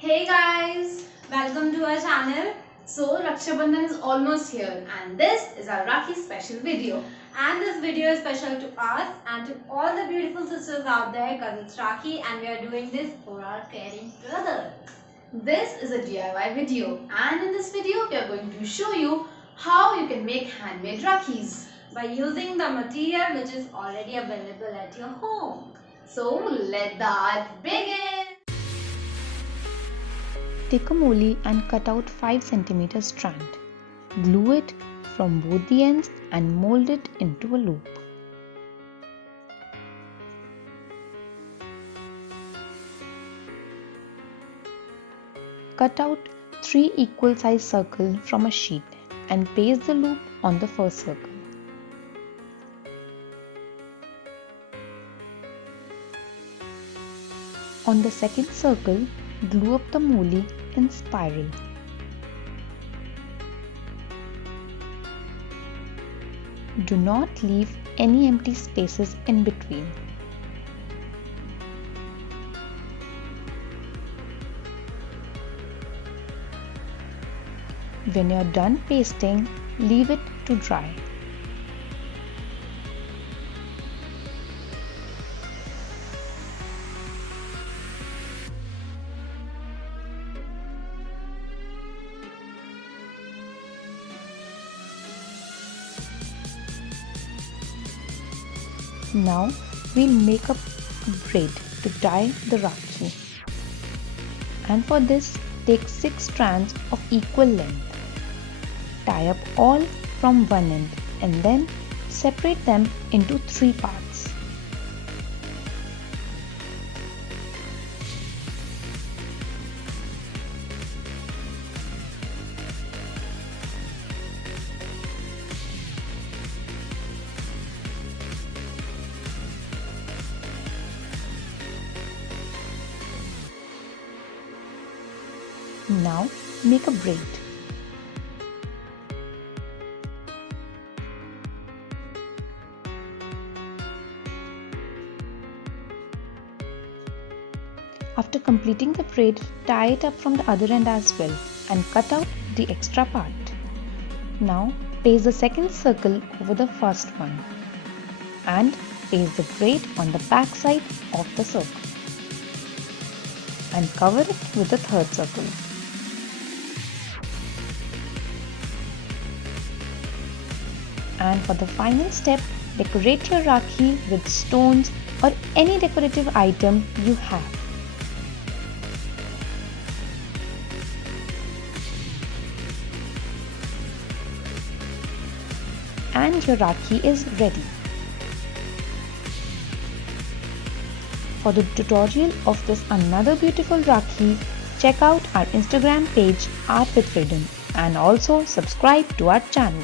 Hey guys, welcome to our channel. So Rakshabandhan is almost here and this is our Rakhi special video. And this video is special to us and to all the beautiful sisters out there cause it's Rakhi and we are doing this for our caring brother. This is a DIY video and in this video we are going to show you how you can make handmade Rakhis by using the material which is already available at your home. So let the art begin. Take a Mauli and cut out 5 cm strand. Glue it from both the ends and mold it into a loop. Cut out 3 equal size circles from a sheet and paste the loop on the first circle. On the second circle, glue up the Mauli in spiral. Do not leave any empty spaces in between. When you are done pasting, leave it to dry. Now we'll make a braid to tie the Rakhi. And for this, take 6 strands of equal length. Tie up all from one end and then separate them into 3 parts. Now make a braid. After completing the braid, tie it up from the other end as well and cut out the extra part. Now paste the second circle over the first one and paste the braid on the back side of the circle and cover it with the third circle. And for the final step, decorate your Rakhi with stones or any decorative item you have. And your Rakhi is ready. For the tutorial of this another beautiful Rakhi, check out our Instagram page artwithfreedom and also subscribe to our channel.